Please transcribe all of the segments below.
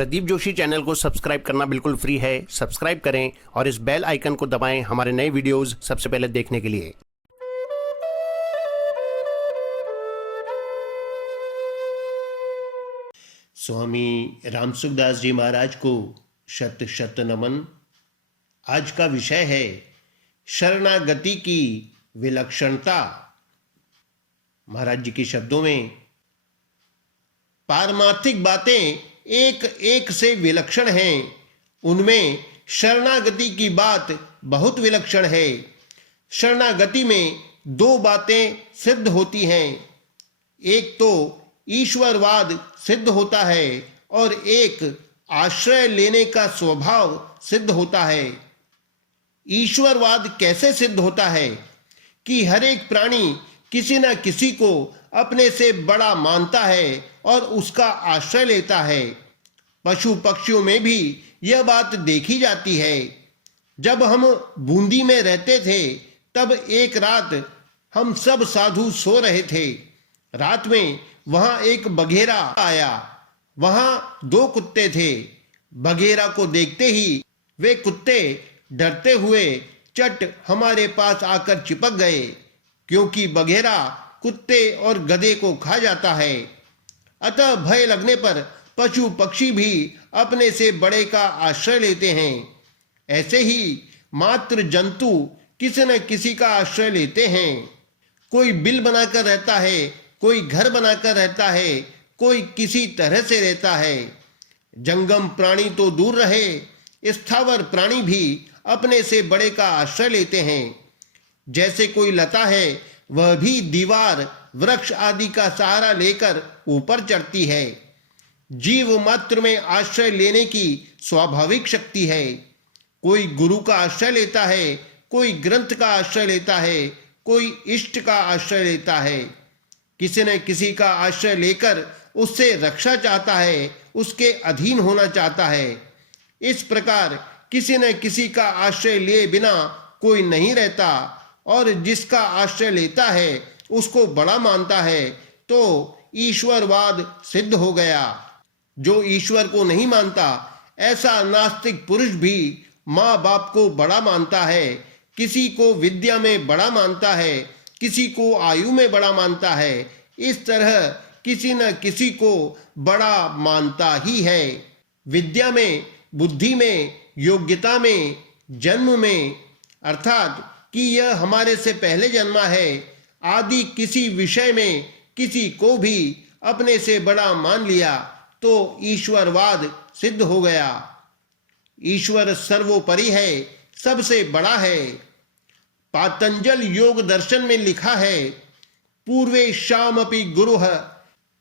Pradeep Joshi channel को subscribe करना बिल्कुल फ्री है। सब्सक्राइब करें और इस बेल आइकन को दबाएं हमारे नए वीडियोस सबसे पहले देखने के लिए। स्वामी रामसुखदास जी महाराज को शत शत नमन। आज का विषय है शरणागति की विलक्षणता। महाराज जी के शब्दों में, पारमार्थिक बातें एक एक से विलक्षण हैं, उनमें शरणागति की बात बहुत विलक्षण है। शरणागति में दो बातें सिद्ध होती हैं, एक तो ईश्वरवाद सिद्ध होता है और एक आश्रय लेने का स्वभाव सिद्ध होता है। ईश्वरवाद कैसे सिद्ध होता है कि हर एक प्राणी किसी न किसी को अपने से बड़ा मानता है और उसका आश्रय लेता है। पशु पक्षियों में भी यह बात देखी जाती है। जब हम बूंदी में रहते थे तब एक रात हम सब साधु सो रहे थे। रात में वहां एक बघेरा आया। वहां दो कुत्ते थे। बघेरा को देखते ही वे कुत्ते डरते हुए चट हमारे पास आकर चिपक गए, क्योंकि बघेरा कुत्ते और गधे को खा जाता है। अतः भय लगने पर पशु पक्षी भी अपने से बड़े का आश्रय लेते हैं। ऐसे ही मात्र जंतु किसी न किसी का आश्रय लेते हैं। कोई बिल बनाकर रहता है, कोई घर बनाकर रहता है, कोई किसी तरह से रहता है। जंगम प्राणी तो दूर रहे, स्थावर प्राणी भी अपने से बड़े का आश्रय लेते हैं। जैसे कोई लता है, वह भी दीवार वृक्ष आदि का सहारा लेकर ऊपर चढ़ती है। जीव मात्र में आश्रय लेने की स्वाभाविक शक्ति है। कोई गुरु का आश्रय लेता है, कोई ग्रंथ का आश्रय लेता है, कोई इष्ट का आश्रय लेता है। किसी न किसी का आश्रय लेकर उससे रक्षा चाहता है, उसके अधीन होना चाहता है। इस प्रकार किसी न किसी का आश्रय लिए बिना कोई नहीं रहता, और जिसका आश्रय लेता है उसको बड़ा मानता है, तो ईश्वरवाद सिद्ध हो गया। जो ईश्वर को नहीं मानता, ऐसा नास्तिक पुरुष भी माँ बाप को बड़ा मानता है, किसी को विद्या में बड़ा मानता है, किसी को आयु में बड़ा मानता है। इस तरह किसी न किसी को बड़ा मानता ही है। विद्या में, बुद्धि में, योग्यता में, जन्म में, अर्थात कि यह हमारे से पहले जन्मा है, आदि किसी विषय में किसी को भी अपने से बड़ा मान लिया तो ईश्वरवाद सिद्ध हो गया। ईश्वर सर्वोपरि है, सबसे बड़ा है। पातंजल योग दर्शन में लिखा है, पूर्वे शामपि गुरुः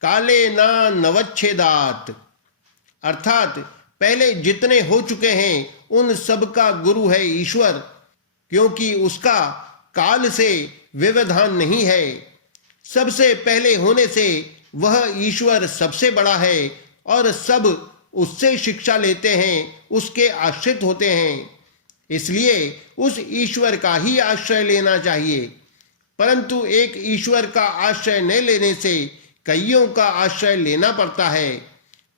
काले ना नवच्छेदात। अर्थात पहले जितने हो चुके हैं उन सब का गुरु है ईश्वर, क्योंकि उसका काल से व्यवधान नहीं है। सबसे पहले होने से वह ईश्वर सबसे बड़ा है और सब उससे शिक्षा लेते हैं, उसके आश्रित होते हैं। इसलिए उस ईश्वर का ही आश्रय लेना चाहिए। परंतु एक ईश्वर का आश्रय न लेने से कईयों का आश्रय लेना पड़ता है।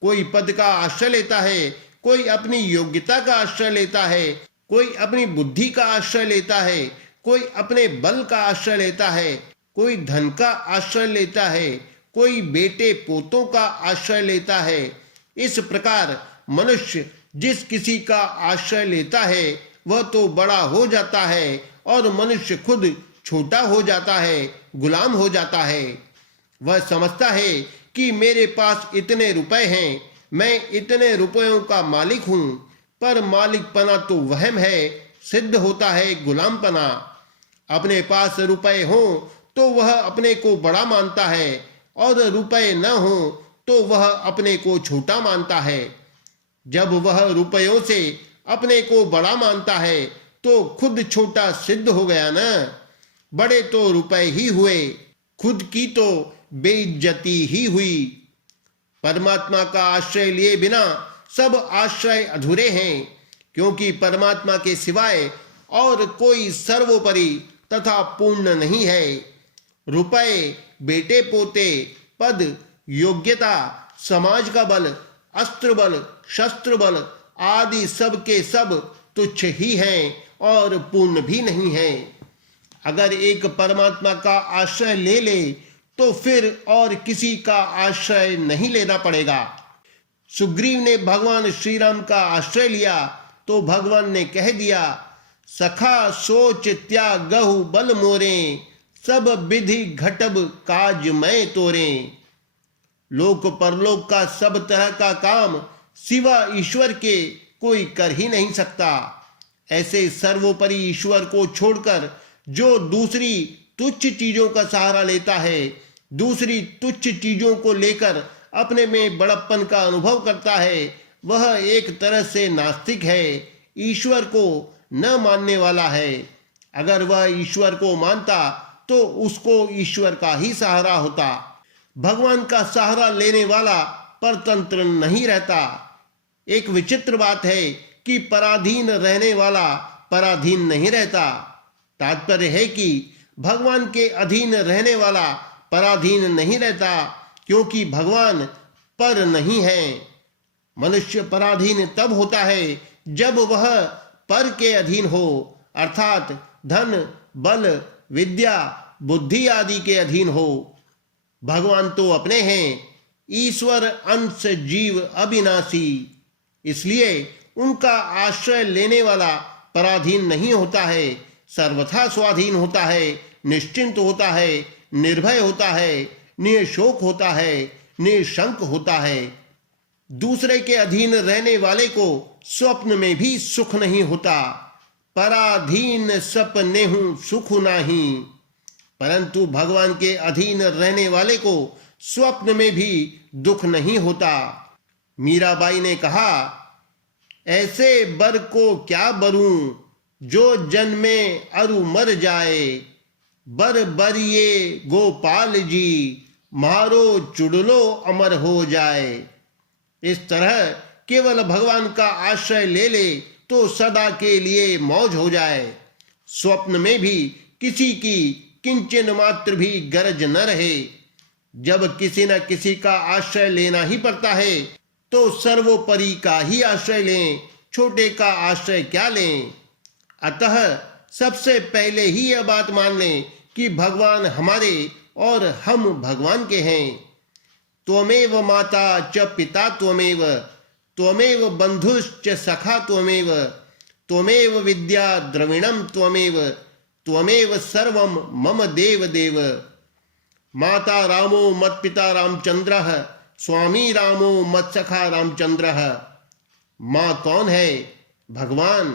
कोई पद का आश्रय लेता है, कोई अपनी योग्यता का आश्रय लेता है, कोई अपनी बुद्धि का आश्रय लेता है, कोई अपने बल का आश्रय लेता है, कोई धन का आश्रय लेता है, कोई बेटे पोतों का आश्रय लेता है। इस प्रकार मनुष्य जिस किसी का आश्रय लेता है वह तो बड़ा हो जाता है और मनुष्य खुद छोटा हो जाता है, गुलाम हो जाता है। वह समझता है कि मेरे पास इतने रुपए हैं, मैं इतने रुपयों का मालिक हूं, पर मालिकपना तो वहम है, सिद्ध होता है गुलामपना। अपने पास रुपए हो तो वह अपने को बड़ा मानता है, और रुपए न हो तो वह अपने को छोटा मानता है। जब वह रुपयों से अपने को बड़ा मानता है तो खुद छोटा सिद्ध हो गया ना। बड़े तो रुपए ही हुए, खुद की तो बेइज्जती ही हुई। परमात्मा का आश्रय लिए बिना सब आश्रय अधूरे हैं, क्योंकि परमात्मा के सिवाय और कोई सर्वोपरि तथा पूर्ण नहीं है। रुपए, बेटे पोते, पद, योग्यता, समाज का बल अस्त्र बल, शस्त्र बल आदि सब के सब तुच्छ ही हैं और पूर्ण भी नहीं हैं। अगर एक परमात्मा का आश्रय ले ले तो फिर और किसी का आश्रय नहीं लेना पड़ेगा। सुग्रीव ने भगवान श्री राम का आश्रय लिया तो भगवान ने कह दिया, सखा सोच त्यागहु बल मोरे, सब विधि घटब काज मैं तोरे। लोक परलोक का सब तरह का काम सिवा ईश्वर के कोई कर ही नहीं सकता। ऐसे सर्वोपरि ईश्वर को छोड़कर जो दूसरी तुच्छ चीजों का सहारा लेता है, दूसरी तुच्छ चीजों को लेकर अपने में बड़प्पन का अनुभव करता है, वह एक तरह से नास्तिक है, ईश्वर को न मानने वाला है। अगर वह ईश्वर को मानता तो उसको ईश्वर का ही सहारा होता। भगवान का सहारा लेने वाला परतंत्र नहीं रहता। एक विचित्र बात है कि पराधीन रहने वाला पराधीन नहीं रहता। तात्पर्य है कि भगवान के अधीन रहने वाला पराधीन नहीं रहता, क्योंकि भगवान पर नहीं है। मनुष्य पराधीन तब होता है जब वह पर के अधीन हो, अर्थात धन, बल, विद्या, बुद्धि आदि के अधीन हो। भगवान तो अपने हैं, ईश्वर अंश जीव अविनाशी, इसलिए उनका आश्रय लेने वाला पराधीन नहीं होता है, सर्वथा स्वाधीन होता है, निश्चिंत होता है, निर्भय होता है, निशोक होता है, निशंक होता है। दूसरे के अधीन रहने वाले को स्वप्न में भी सुख नहीं होता। पराधीन सपने हूं सुख नाही, परंतु भगवान के अधीन रहने वाले को स्वप्न में भी दुख नहीं होता। मीराबाई ने कहा, ऐसे बर को क्या बरूं, जो जन्मे अरु मर जाए, बर बरिए गोपाल जी, मारो चुड़लो अमर हो जाए। इस तरह केवल भगवान का आश्रय ले ले तो सदा के लिए मौज हो जाए। स्वप्न में भी किसी की किंचन मात्र भी गरज न रहे। जब किसी न किसी का आश्रय लेना ही पड़ता है तो सर्वोपरि का ही आश्रय लें, छोटे का आश्रय क्या लें। अतः सबसे पहले ही यह बात मान लें कि भगवान हमारे और हम भगवान के हैं। त्वमेव माता च पिता त्वमेव, त्वमेव बंधुश्च सखा त्वमेव, त्वमेव विद्या द्रविणम त्वमेव, त्वमेव सर्वम मम देव देव। माता रामो मत पिता रामचंद्रः, स्वामी रामो मत सखा रामचंद्रः। माँ कौन है? भगवान।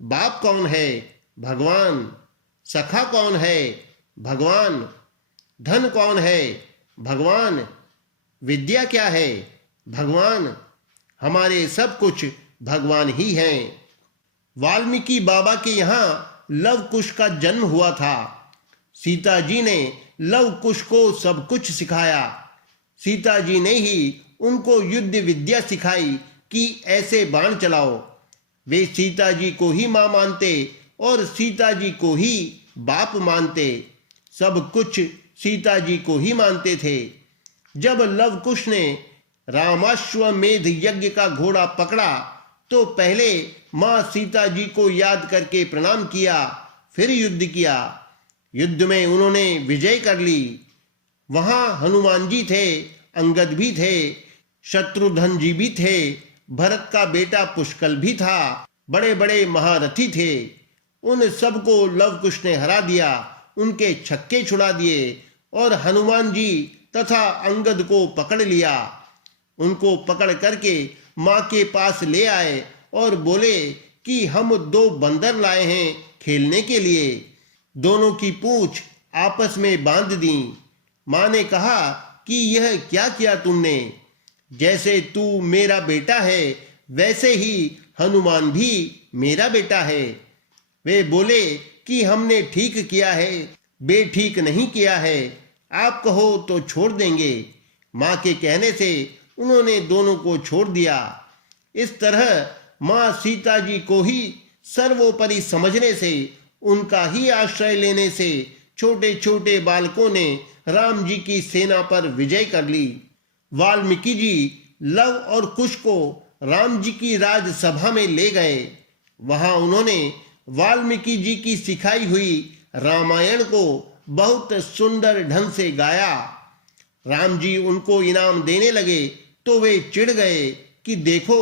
बाप कौन है? भगवान। सखा कौन है? भगवान। धन कौन है? भगवान। विद्या क्या है? भगवान। हमारे सब कुछ भगवान ही हैं। वाल्मीकि बाबा के यहाँ लव कुश का जन्म हुआ था। सीता जी ने लव कुश को सब कुछ सिखाया। सीता जी ने ही उनको युद्ध विद्या सिखाई कि ऐसे बाण चलाओ। वे सीता जी को ही मां मानते और सीता जी को ही बाप मानते। सब कुछ सीता जी को ही मानते थे। जब लव कुश ने रामाश्वमेध यज्ञ का घोड़ा पकड़ा तो पहले मां सीता जी को याद करके प्रणाम किया, फिर युद्ध किया। युद्ध में उन्होंने विजय कर ली। वहां हनुमान जी थे, अंगद भी थे, शत्रुघ्न जी भी थे, भरत का बेटा पुष्कल भी था, बड़े बड़े महारथी थे। उन सबको लव कुश ने हरा दिया, उनके छक्के छुड़ा दिए और हनुमान जी तथा अंगद को पकड़ लिया। उनको पकड़ करके माँ के पास ले आए और बोले कि हम 2 बंदर लाए हैं खेलने के लिए। दोनों की पूंछ आपस में बांध दी। माँ ने कहा कि यह क्या किया तुमने? जैसे तू मेरा बेटा है वैसे ही हनुमान भी मेरा बेटा है। वे बोले कि हमने ठीक किया है, बेठीक नहीं किया है, आप कहो तो छोड़ देंगे। माँ के कहने से उन्होंने दोनों को छोड़ दिया। इस तरह माँ सीता जी को ही सर्वोपरि समझने से, उनका ही आश्रय लेने से छोटे छोटे बालकों ने राम जी की सेना पर विजय कर ली। वाल्मीकि जी लव और कुश को राम जी की राजसभा में ले गए। वहां उन्होंने वाल्मीकि जी की सिखाई हुई रामायण को बहुत सुंदर ढंग से गाया। राम जी उनको इनाम देने लगे तो वे चिढ़ गए कि देखो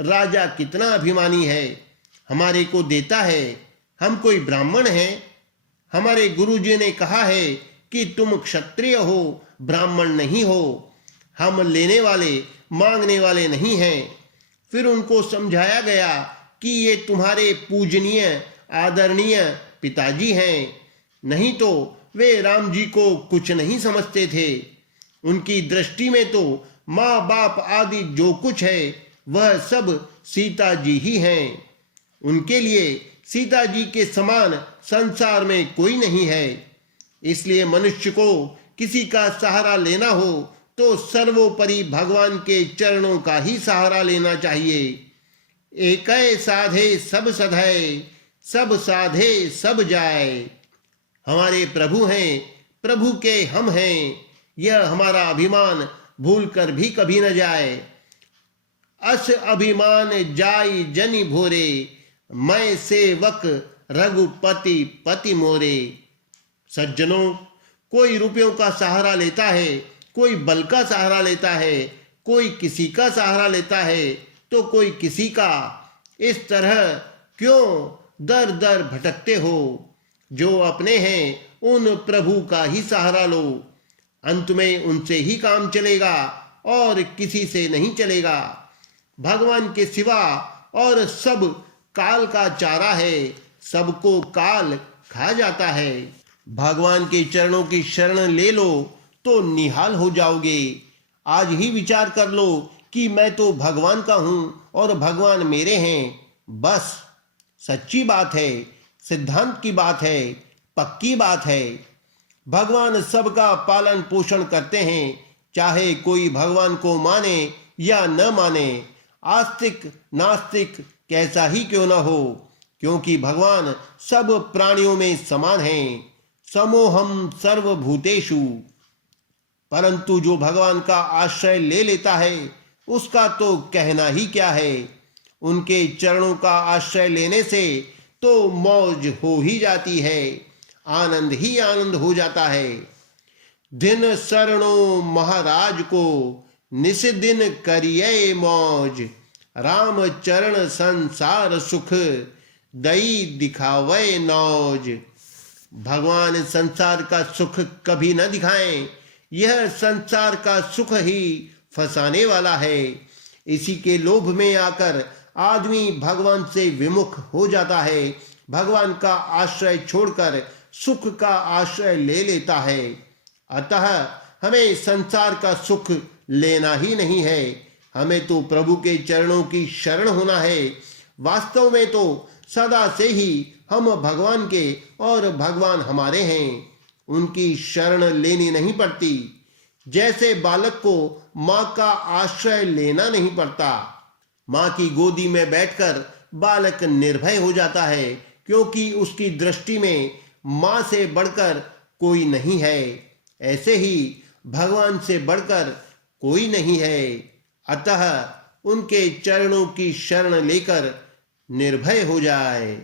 राजा कितना अभिमानी है, हमारे को देता है, हम कोई ब्राह्मण हैं। हमारे गुरुजी ने कहा है कि तुम क्षत्रिय हो, ब्राह्मण नहीं हो। हम लेने वाले मांगने वाले नहीं हैं। फिर उनको समझाया गया कि ये तुम्हारे पूजनीय आदरणीय पिताजी हैं, नहीं तो वे राम जी को कुछ नहीं समझते थे। उनकी दृष्टि में तो माँ बाप आदि जो कुछ है वह सब सीता जी ही हैं। उनके लिए सीता जी के समान संसार में कोई नहीं है। इसलिए मनुष्य को किसी का सहारा लेना हो तो सर्वोपरि भगवान के चरणों का ही सहारा लेना चाहिए। एकै साधे सब सधै, सब साधे सब जाए। हमारे प्रभु हैं, प्रभु के हम हैं, यह हमारा अभिमान भूल कर भी कभी न जाए। अस अभिमान जाई जनि भोरे, मैं सेवक रघुपति पति मोरे। सज्जनों, कोई रुपयों का सहारा लेता है, कोई बल का सहारा लेता है, कोई किसी का सहारा लेता है तो कोई किसी का। इस तरह क्यों दर दर भटकते हो? जो अपने हैं उन प्रभु का ही सहारा लो। अंत में उनसे ही काम चलेगा और किसी से नहीं चलेगा। भगवान के सिवा और सब काल का चारा है, सबको काल खा जाता है। भगवान के चरणों की शरण ले लो तो निहाल हो जाओगे। आज ही विचार कर लो कि मैं तो भगवान का हूं और भगवान मेरे हैं। बस सच्ची बात है, सिद्धांत की बात है, पक्की बात है। भगवान सबका पालन पोषण करते हैं, चाहे कोई भगवान को माने या न माने, आस्तिक नास्तिक कैसा ही क्यों न हो, क्योंकि भगवान सब प्राणियों में समान हैं। समोहम सर्वभूतेषु। परंतु जो भगवान का आश्रय ले लेता है उसका तो कहना ही क्या है। उनके चरणों का आश्रय लेने से तो मौज हो ही जाती है, आनंद ही आनंद हो जाता है। दिन शरणों महाराज को, निस दिन करिए मौज। राम चरण संसार सुख, दई दिखावे नौज। भगवान संसार का सुख कभी न दिखाएं, यह संसार का सुख ही फंसाने वाला है। इसी के लोभ में आकर आदमी भगवान से विमुख हो जाता है, भगवान का आश्रय छोड़कर सुख का आश्रय ले लेता है। अतः हमें संसार का सुख लेना ही नहीं है, हमें तो प्रभु के चरणों की शरण होना है। वास्तव में तो सदा से ही हम भगवान के और भगवान हमारे हैं। उनकी शरण लेनी नहीं पड़ती। जैसे बालक को माँ का आश्रय लेना नहीं पड़ता। माँ की गोदी में बैठकर बालक निर्भय हो जाता है, क्योंकि उसकी दृष्टि में माँ से बढ़कर कोई नहीं है। ऐसे ही भगवान से बढ़कर कोई नहीं है। अतः उनके चरणों की शरण लेकर निर्भय हो जाए।